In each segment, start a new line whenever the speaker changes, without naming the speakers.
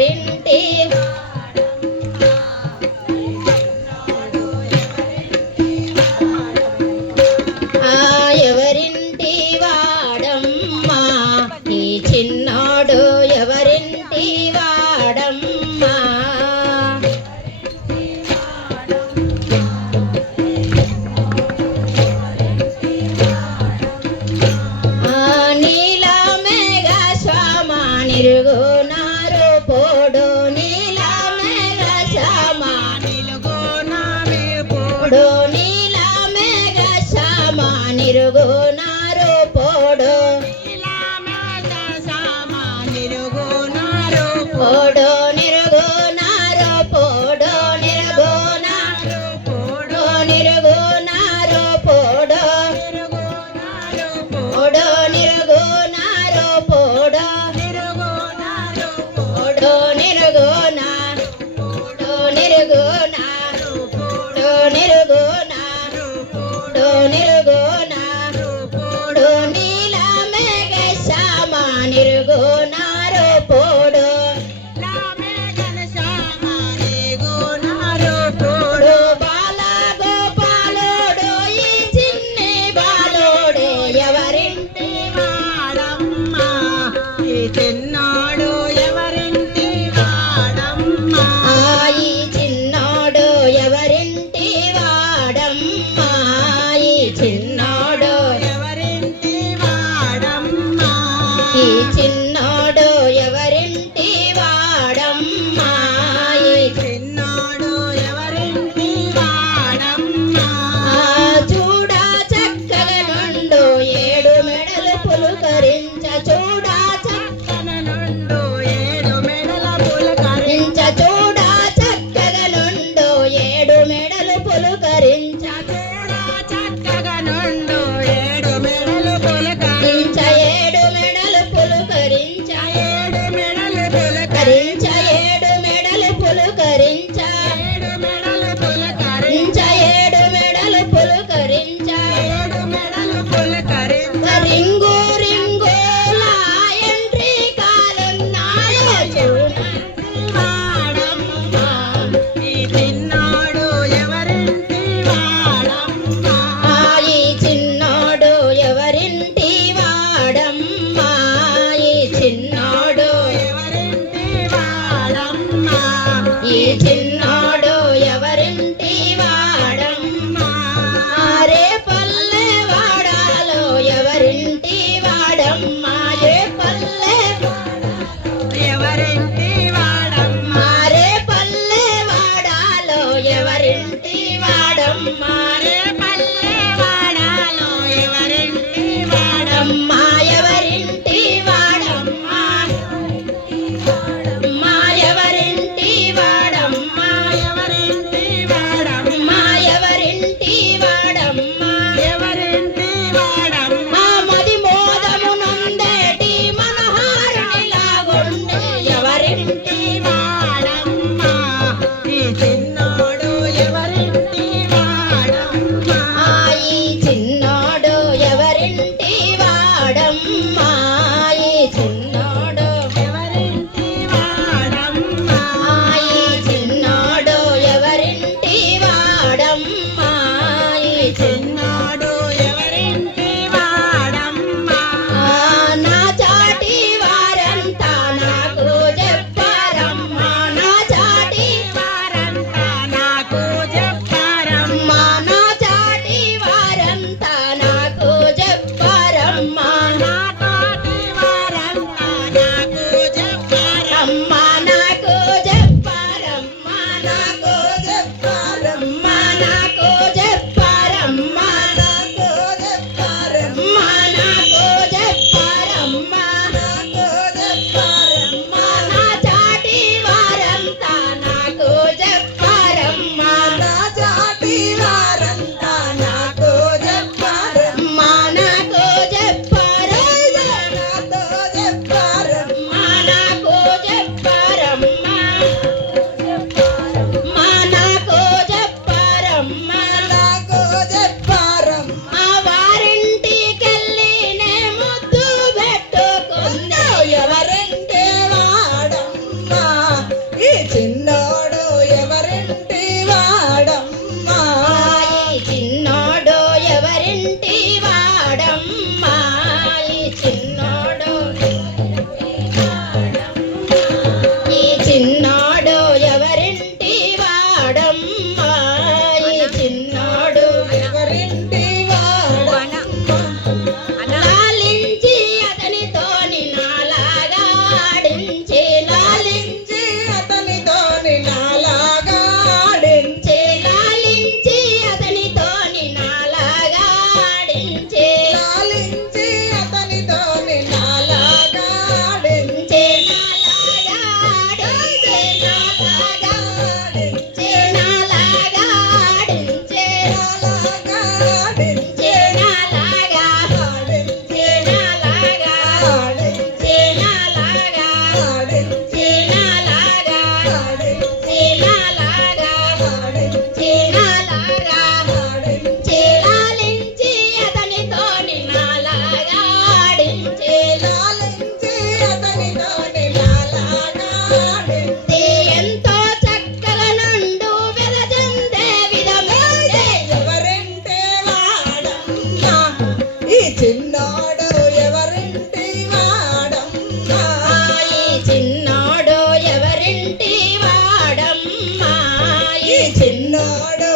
ರೆಂಟೆ పోడు in making. சென்னாடா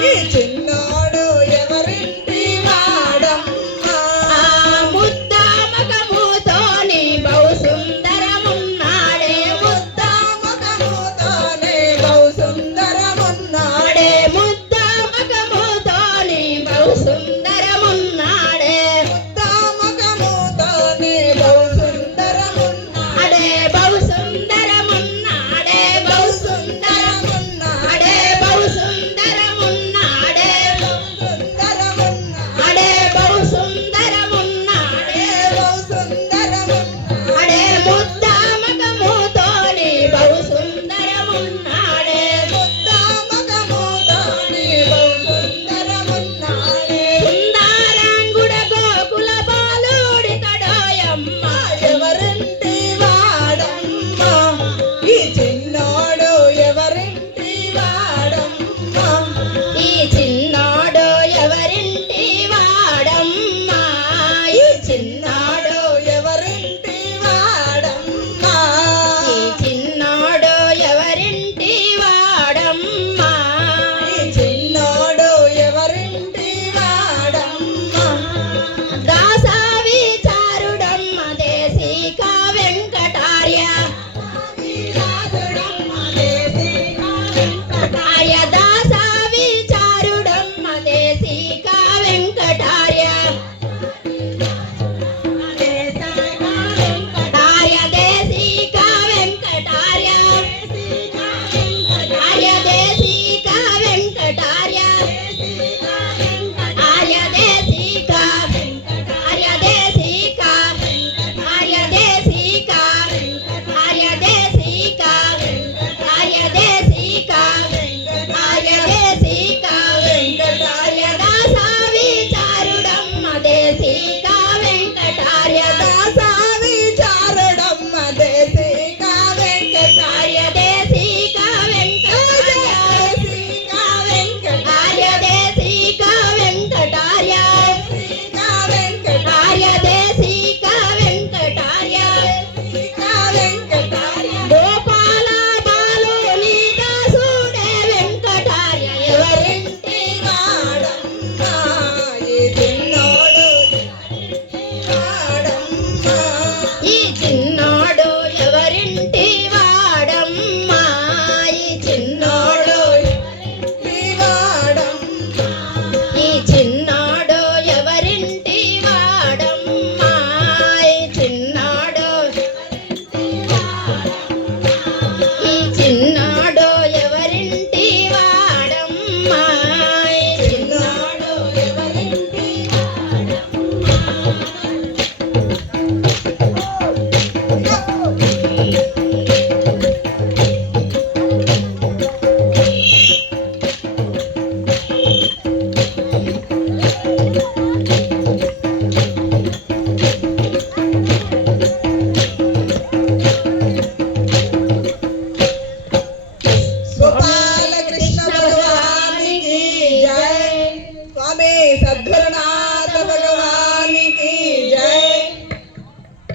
夜